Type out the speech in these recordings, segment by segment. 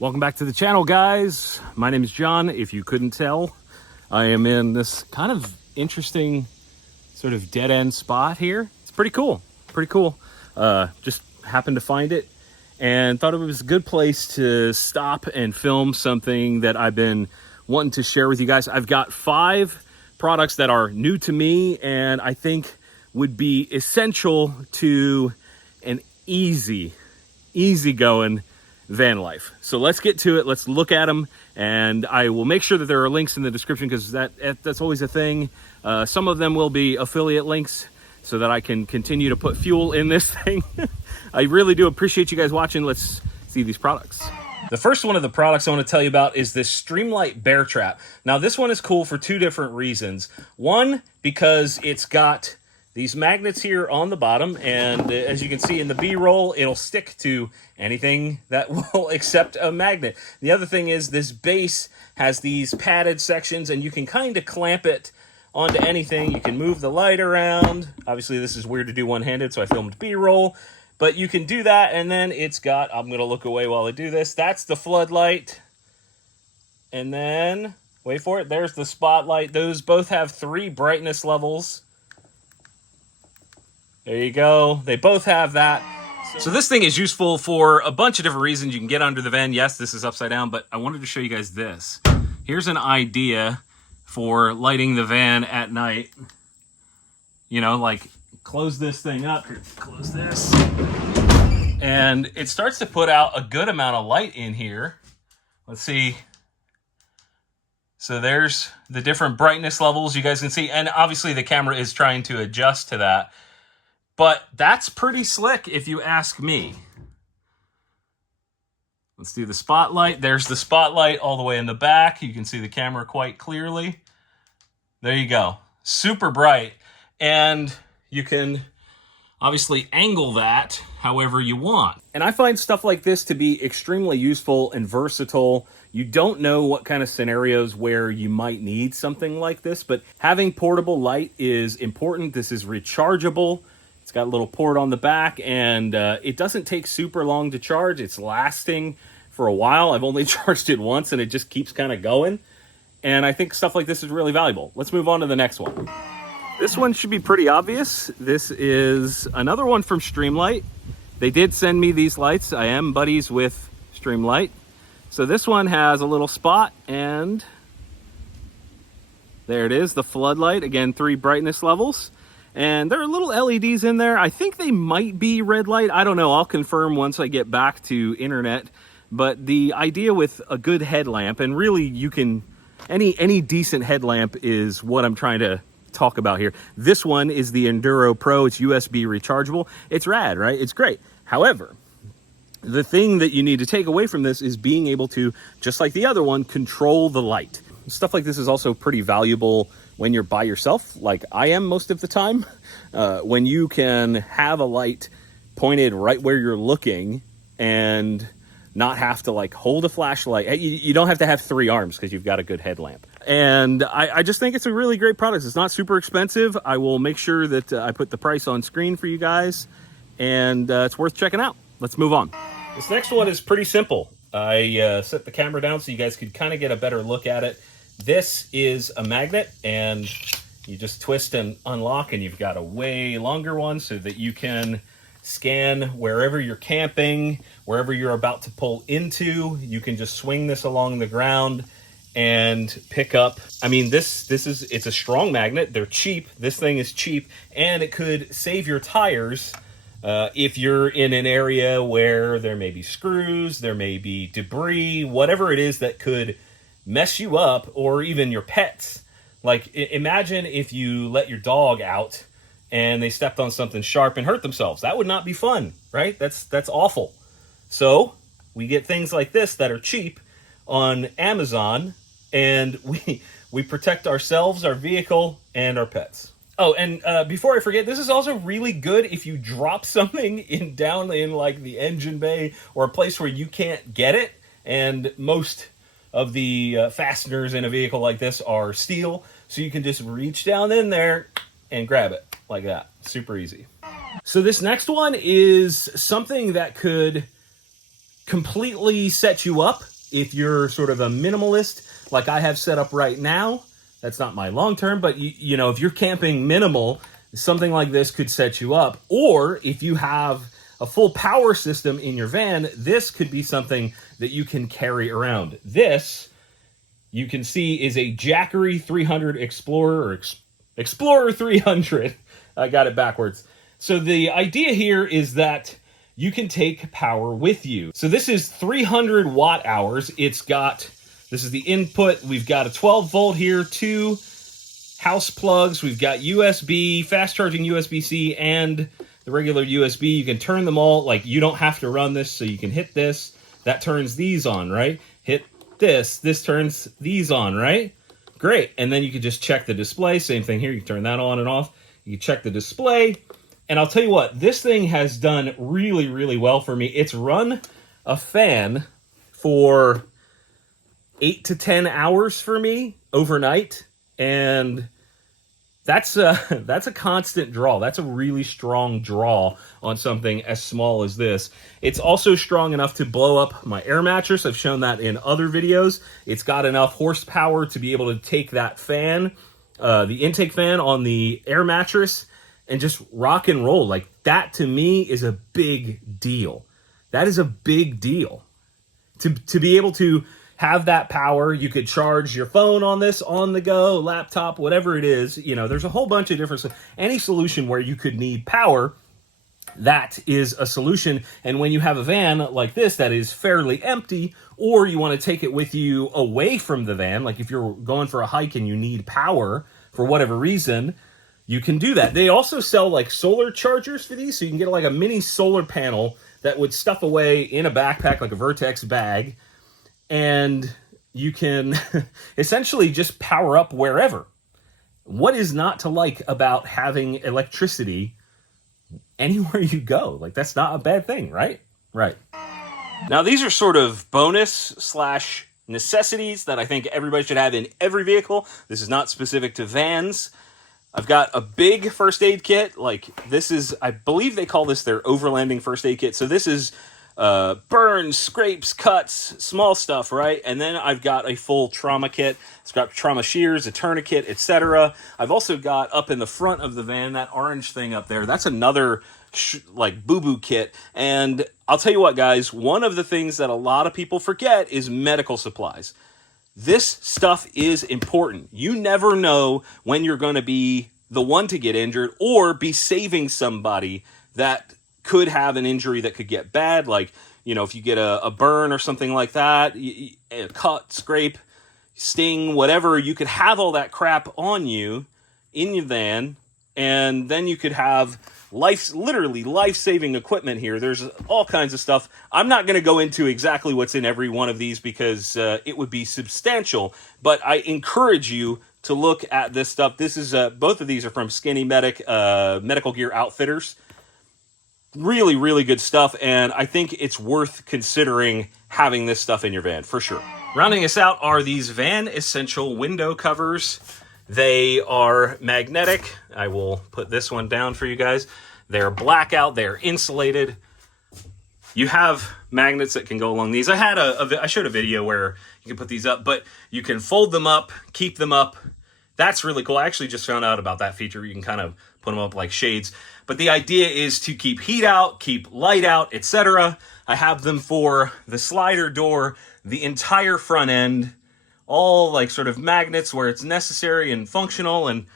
Welcome back to the channel, guys. My name is John. If you couldn't tell, I am in this kind of interesting sort of dead-end spot here. It's pretty cool. Just happened to find it and thought it was a good place to stop and film something that I've been wanting to share with you guys. I've got 5 products that are new to me and I think would be essential to an easygoing van life. So let's get to it. Let's look at them, and I will make sure that there are links in the description because that's always a thing. Some of them will be affiliate links so that I can continue to put fuel in this thing. I really do appreciate you guys watching. Let's see these products. The first one of the products I want to tell you about is this Streamlight bear trap. Now this one is cool for 2 different reasons. One, because it's got these magnets here on the bottom, and as you can see in the B-roll, it'll stick to anything that will accept a magnet. The other thing is this base has these padded sections, and you can kind of clamp it onto anything. You can move the light around. Obviously, this is weird to do one-handed, so I filmed B-roll. But you can do that, and then it's got, I'm going to look away while I do this, that's the floodlight. And then, wait for it, there's the spotlight. Those both have 3 brightness levels. There you go. They both have that. So this thing is useful for a bunch of different reasons. You can get under the van. Yes, this is upside down, but I wanted to show you guys this. Here's an idea for lighting the van at night. You know, like close this thing up. Here, close this. And it starts to put out a good amount of light in here. Let's see. So there's the different brightness levels you guys can see. And obviously the camera is trying to adjust to that. But that's pretty slick if you ask me. Let's do the spotlight. There's the spotlight all the way in the back. You can see the camera quite clearly. There you go. Super bright. And you can obviously angle that however you want. And I find stuff like this to be extremely useful and versatile. You don't know what kind of scenarios where you might need something like this, but having portable light is important. This is rechargeable. It's got a little port on the back, and it doesn't take super long to charge. It's lasting for a while. I've only charged it once, and it just keeps kind of going. And I think stuff like this is really valuable. Let's move on to the next one. This one should be pretty obvious. This is another one from Streamlight. They did send me these lights. I am buddies with Streamlight. So this one has a little spot, and there it is, the floodlight. Again, 3 brightness levels. And there are little LEDs in there. I think they might be red light. I don't know. I'll confirm once I get back to internet. But the idea with a good headlamp, and really you can, any decent headlamp is what I'm trying to talk about here. This one is the Enduro Pro. It's USB rechargeable. It's rad, right? It's great. However, the thing that you need to take away from this is being able to, just like the other one, control the light. Stuff like this is also pretty valuable when you're by yourself, like I am most of the time, when you can have a light pointed right where you're looking and not have to like hold a flashlight. You don't have to have 3 arms because you've got a good headlamp. And I just think it's a really great product. It's not super expensive. I will make sure that I put the price on screen for you guys, and it's worth checking out. Let's move on. This next one is pretty simple. I set the camera down so you guys could kind of get a better look at it. This is a magnet, and you just twist and unlock, and you've got a way longer one so that you can scan wherever you're camping, wherever you're about to pull into. You can just swing this along the ground and pick up. I mean, it's a strong magnet. They're cheap. This thing is cheap, and it could save your tires if you're in an area where there may be screws, there may be debris, whatever it is that could mess you up, or even your pets. Like, imagine if you let your dog out and they stepped on something sharp and hurt themselves. That would not be fun, right? That's awful. So we get things like this that are cheap on Amazon, and we protect ourselves, our vehicle, and our pets. Oh, and before I forget, this is also really good if you drop something down in like the engine bay or a place where you can't get it. And most of the fasteners in a vehicle like this are steel, so you can just reach down in there and grab it like that. Super easy. So this next one is something that could completely set you up if you're sort of a minimalist like I have set up right now. That's not my long term, but you know, if you're camping minimal, something like this could set you up. Or if you have a full power system in your van, this could be something that you can carry around. This, you can see, is a Jackery 300 Explorer, or Explorer 300. I got it backwards. So the idea here is that you can take power with you. So this is 300 watt hours. It's got, this is the input. We've got a 12 volt here, 2 house plugs. We've got USB, fast charging USB-C, and the regular USB. You can turn them all, like you don't have to run this, so you can hit this. That turns these on, right? Hit this. This turns these on, right? Great. And then you can just check the display. Same thing here. You can turn that on and off. You can check the display. And I'll tell you what, this thing has done really, really well for me. It's run a fan for 8 to 10 hours for me overnight. And that's a constant draw. That's a really strong draw on something as small as this. It's also strong enough to blow up my air mattress. I've shown that in other videos. It's got enough horsepower to be able to take that fan, the intake fan on the air mattress, and just rock and roll. Like, that to me is a big deal. That is a big deal. To be able to have that power, you could charge your phone on this, on the go, laptop, whatever it is. You know, there's a whole bunch of different, any solution where you could need power, that is a solution. And when you have a van like this that is fairly empty, or you want to take it with you away from the van, like if you're going for a hike and you need power for whatever reason, you can do that. They also sell like solar chargers for these, so you can get like a mini solar panel that would stuff away in a backpack, like a Vertex bag, and you can essentially just power up wherever. What is not to like about having electricity anywhere you go? Like, that's not a bad thing, right? Right. Now, these are sort of bonus / necessities that I think everybody should have in every vehicle. This is not specific to vans. I've got a big first aid kit. Like, this is, I believe they call this their overlanding first aid kit. So this is burns, scrapes, cuts, small stuff, right? And then I've got a full trauma kit. It's got trauma shears, a tourniquet, etc. I've also got up in the front of the van, that orange thing up there. That's another like boo-boo kit. And I'll tell you what, guys, one of the things that a lot of people forget is medical supplies. This stuff is important. You never know when you're going to be the one to get injured or be saving somebody that could have an injury that could get bad. Like, you know, if you get a burn or something like that, a cut, scrape, sting, whatever, you could have all that crap on you in your van, and then you could have literally life-saving equipment here. There's all kinds of stuff. I'm not going to go into exactly what's in every one of these because it would be substantial, but I encourage you to look at this stuff. This is both of these are from Skinny Medic Medical Gear Outfitters. Really, really good stuff, and I think it's worth considering having this stuff in your van, for sure. Rounding us out are these Van Essential window covers. They are magnetic. I will put this one down for you guys. They're blackout, they're insulated. You have magnets that can go along these. I showed a video where you can put these up, but you can fold them up, keep them up. That's really cool. I actually just found out about that feature. You can kind of put them up like shades. But the idea is to keep heat out, keep light out, etc. I have them for the slider door, the entire front end, all like sort of magnets where it's necessary and functional. And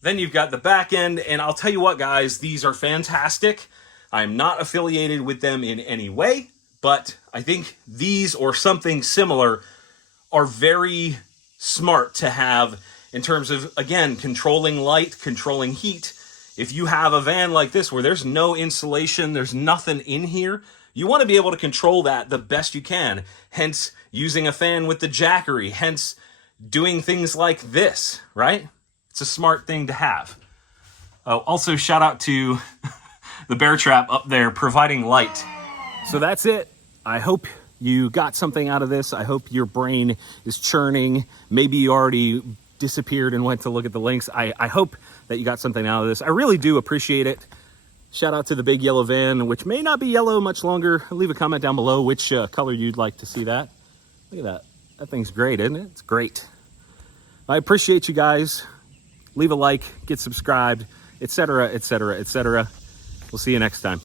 then you've got the back end. And I'll tell you what, guys, these are fantastic. I'm not affiliated with them in any way, but I think these or something similar are very smart to have in terms of, again, controlling light, controlling heat. If you have a van like this where there's no insulation, there's nothing in here, you want to be able to control that the best you can. Hence, using a fan with the Jackery. Hence, doing things like this, right? It's a smart thing to have. Oh, also, shout out to the Bear Trap up there providing light. So that's it. I hope you got something out of this. I hope your brain is churning. Maybe you already disappeared and went to look at the links. I hope that you got something out of this. I really do appreciate it. Shout out to the big yellow van, which may not be yellow much longer. Leave a comment down below which color you'd like to see that. Look at that. That thing's great, isn't it? It's great. I appreciate you guys. Leave a like, get subscribed, etc., etc., etc. We'll see you next time.